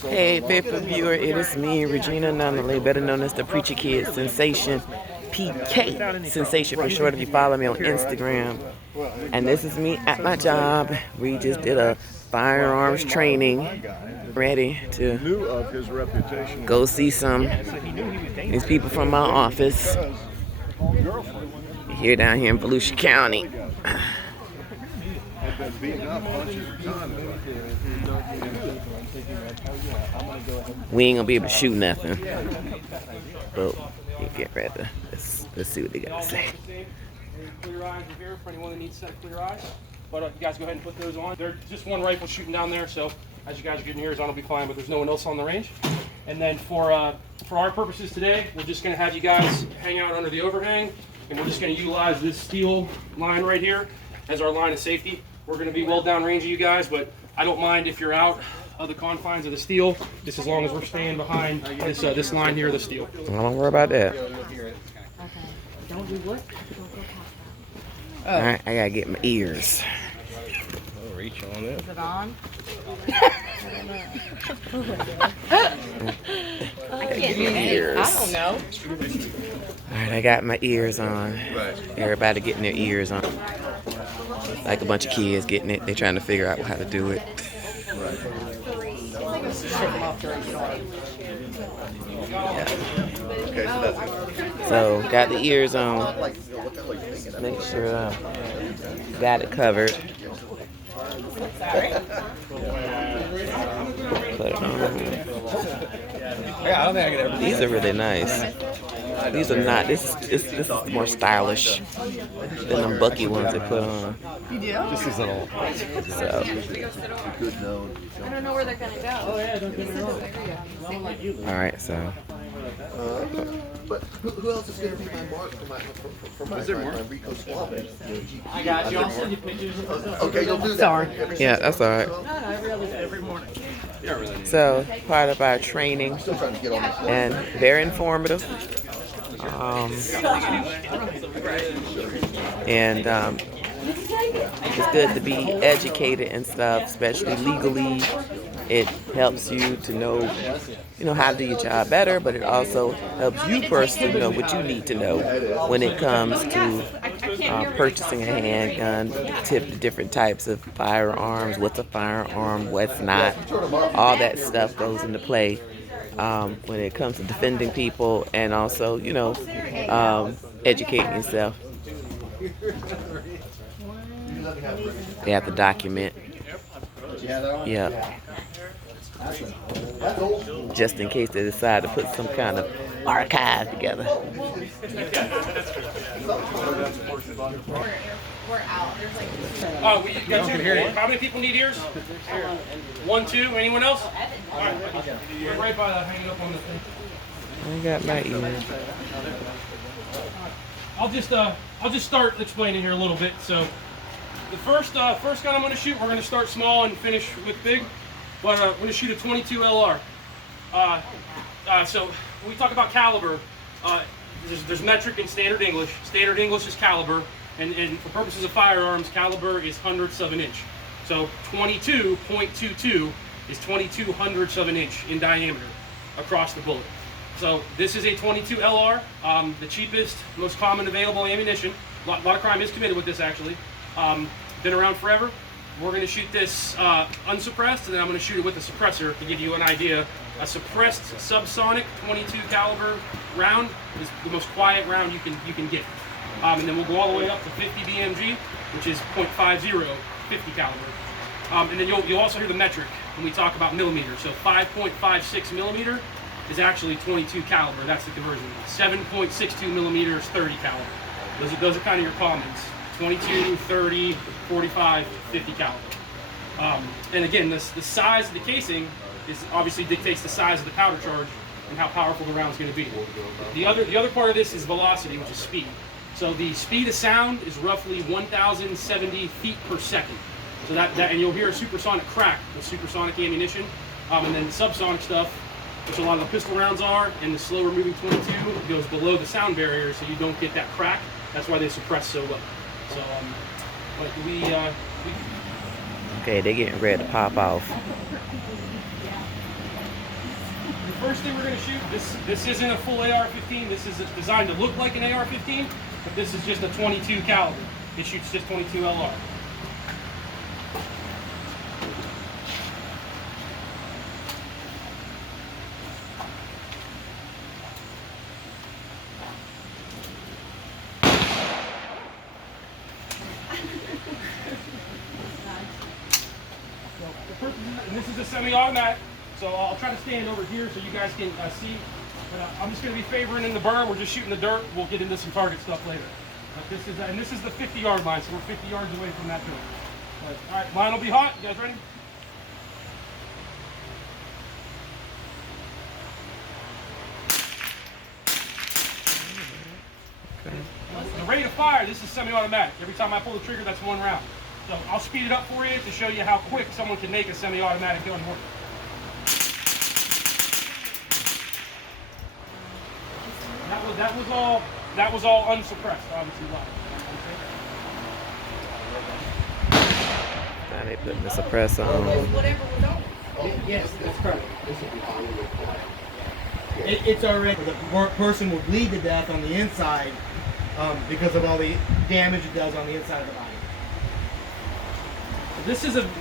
Hey, faithful viewer, it is me, Regina Nunley, better known as the Preacher Kid Sensation, PK Sensation for short if you follow me on Instagram. And this is me at my job. We just did a firearms training, ready to go see these people from my office here down here in Volusia County. We ain't gonna be able to shoot nothing, but you get ready. Let's see what they got to say. Clear eyes are here for anyone that needs set of clear eyes. But you guys go ahead and put those on. There's just one rifle shooting down there, so as you guys are getting yours on, it'll be fine. But there's no one else on the range. And then for our purposes today, we're just gonna have you guys hang out under the overhang, and we're just gonna utilize this steel line right here as our line of safety. We're gonna be well downrange of you guys, but I don't mind if you're out of the confines of the steel, just as long as we're staying behind this line here of the steel. I don't worry about that. Okay. Don't do what? Don't go past that. Alright, I gotta get my ears. I'll reach on it. Is it on? I can't do Ears. I don't know. Alright, I got my ears on. Everybody getting their ears on. Like a bunch of kids getting it. They're trying to figure out how to do it. So got the ears on. Make sure got it covered. Put it on. I don't think I could ever. These are really nice. These are not. This is more stylish than them Bucky ones they put on. Just these little. So. I don't know where they're gonna go. Oh yeah, don't get me wrong. All right, so. But who else is going to be my mark for my Rico Swab? I got you. I'll send you pictures. Okay, you'll do that. Sorry. Yeah, that's all right. Every morning. So part of our training, Still trying to get on this. and very informative. It's good to be educated and stuff, especially legally. It helps you to know, how to do your job better, but it also helps you personally know what you need to know when it comes to purchasing a handgun, the different types of firearms, what's a firearm, what's not. All that stuff goes into play when it comes to defending people and also, educating yourself. You have to document. Yeah. Just in case they decide to put some kind of archive together. We're out. There's Oh, we got two. How many people need ears? 1, 2. Anyone else? All right. We're right by hanging up on the thing. I got my ears. I'll just start explaining here a little bit. So, the first gun I'm going to shoot, we're going to start small and finish with big. But I'm going to shoot a 22 LR. So when we talk about caliber, there's metric and standard English. Standard English is caliber, and for purposes of firearms, caliber is hundredths of an inch. So 22.22 is 22 hundredths of an inch in diameter across the bullet. So this is a 22 LR, the cheapest, most common available ammunition. A lot of crime is committed with this actually. Been around forever. We're going to shoot this unsuppressed, and then I'm going to shoot it with a suppressor to give you an idea. A suppressed subsonic 22 caliber round is the most quiet round you can get. And then we'll go all the way up to 50 BMG, which is .50 50 caliber. And then you'll also hear the metric when we talk about millimeters. So 5.56 millimeter is actually 22 caliber. That's the conversion. 7.62 millimeters, 30 caliber. Those are kind of your commons. 22, 30, 45, 50 caliber. And again, the size of the casing obviously dictates the size of the powder charge and how powerful the round is going to be. The other part of this is velocity, which is speed. So the speed of sound is roughly 1,070 feet per second. So that and you'll hear a supersonic crack with supersonic ammunition, and then subsonic stuff, which a lot of the pistol rounds are, and the slower moving 22 goes below the sound barrier, so you don't get that crack. That's why they suppress so low. So, but Okay, they're getting ready to pop off. first thing we're going to shoot, this isn't a full AR-15. This is designed to look like an AR-15, but this is just a 22 caliber. It shoots just 22 LR. And this is a semi-automatic, so I'll try to stand over here so you guys can see. But I'm just going to be favoring in the burn. We're just shooting the dirt. We'll get into some target stuff later. But this is the 50-yard line, so we're 50 yards away from that dirt. But, all right, line will be hot. You guys ready? The rate of fire, this is semi-automatic. Every time I pull the trigger, that's 1 round. So I'll speed it up for you to show you how quick someone can make a semi-automatic gun work. That was all unsuppressed, obviously. Now they putting the suppressor on. Whatever was on. Yes, that's correct. It's already, the person will bleed to death on the inside because of all the damage it does on the inside of the body.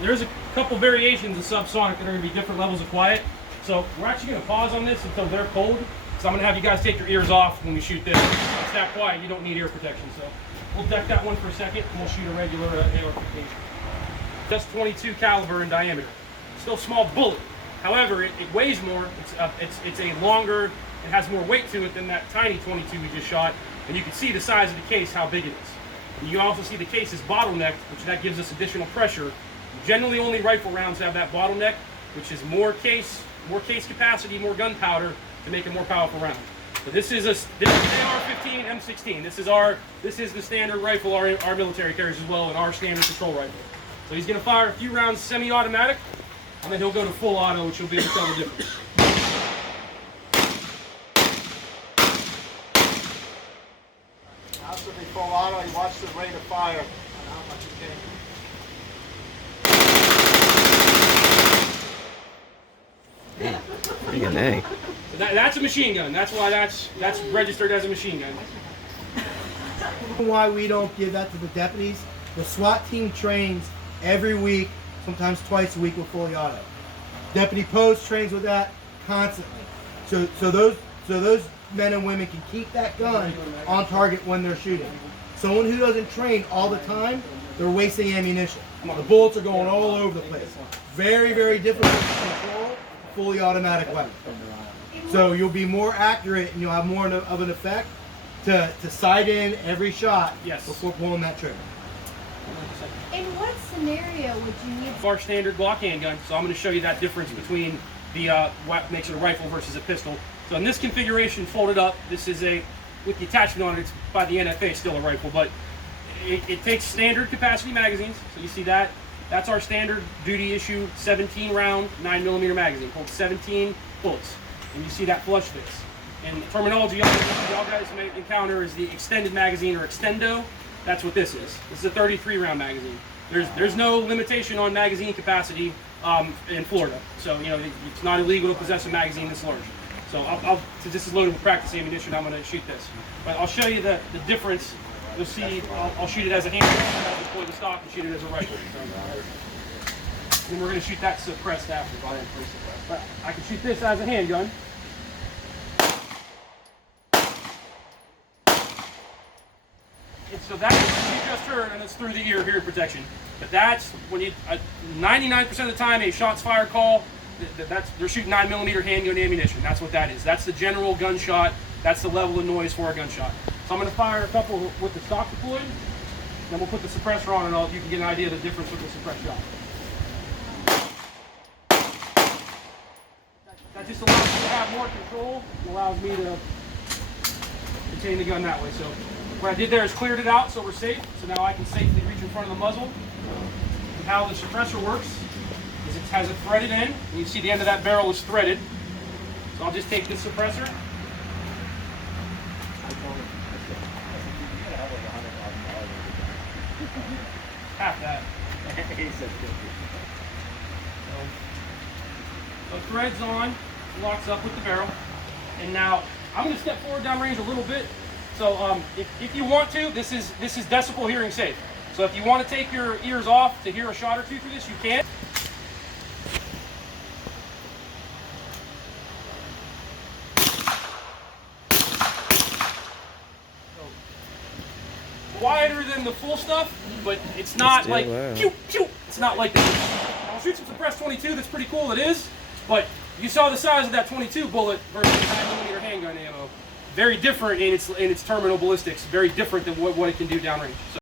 There's a couple variations of subsonic that are going to be different levels of quiet. So we're actually going to pause on this until they're cold. So I'm going to have you guys take your ears off when we shoot this. It's that quiet, you don't need ear protection. So we'll deck that one for a second and we'll shoot a regular AR-15. Just 22 caliber in diameter. Still a small bullet. However, it weighs more. It's a longer, it has more weight to it than that tiny 22 we just shot. And you can see the size of the case, how big it is. And you also see the case is bottlenecked, which that gives us additional pressure. Generally, only rifle rounds have that bottleneck, which is more case capacity, more gunpowder to make a more powerful round. But this is an AR-15 M16. This is the standard rifle our military carries as well, and our standard control rifle. So he's going to fire a few rounds semi-automatic, and then he'll go to full auto, which you'll be able to tell the difference. After the full auto, you watch the rate of fire and how much it can. Freaking A. That's a machine gun. That's why that's registered as a machine gun. Why we don't give that to the deputies? The SWAT team trains every week, sometimes twice a week with fully auto. Deputy Post trains with that constantly. So those men and women can keep that gun on target when they're shooting. Someone who doesn't train all the time, they're wasting ammunition. The bullets are going all over the place. Very, very difficult to control a fully automatic weapon. So you'll be more accurate and you'll have more of an effect to sight in every shot before pulling that trigger. In what scenario would you need? Our standard Glock handgun, so I'm going to show you that difference between the what makes it a rifle versus a pistol. So in this configuration, folded up, this is with the attachment on it, it's by the NFA still a rifle, but it takes standard capacity magazines. So you see that, that's our standard duty issue 17 round 9mm magazine, holds 17 bullets. And you see that flush face. And the terminology y'all guys may encounter is the extended magazine or extendo. That's what this is. This is a 33 round magazine. There's no limitation on magazine capacity in Florida. So, you know, it's not illegal to possess a magazine this large. So since this is loaded with practice ammunition, I'm going to shoot this. But I'll show you the difference. You'll see, I'll shoot it as a handgun, I'll deploy the stock and shoot it as a rifle. Then we're going to shoot that suppressed after. But I can shoot this as a handgun. So that's what you just heard, and it's through the ear hearing protection. But that's when you 99% of the time a shots fired call, they're shooting 9mm handgun ammunition. That's what that is. That's the general gunshot. That's the level of noise for a gunshot. So I'm going to fire a couple with the stock deployed. Then we'll put the suppressor on, and you can get an idea of the difference with the suppressed shot. That just allows me to have more control. It allows me to contain the gun that way. So what I did there is cleared it out so we're safe. So now I can safely reach in front of the muzzle. And how the suppressor works is it has a threaded end. And you see the end of that barrel is threaded. So I'll just take this suppressor. Half that. So threads on. locks up with the barrel. And now I'm going to step forward downrange a little bit. So if you want to, this is decibel hearing safe. So if you want to take your ears off to hear a shot or two through this, you can. Quieter than the full stuff, but it's not Still like loud. pew pew. It's not like that. I'll shoot some suppressed 22. That's pretty cool. It is, but you saw the size of that 22 bullet versus 9mm handgun ammo. Very different in its terminal ballistics. Very different than what it can do downrange. So.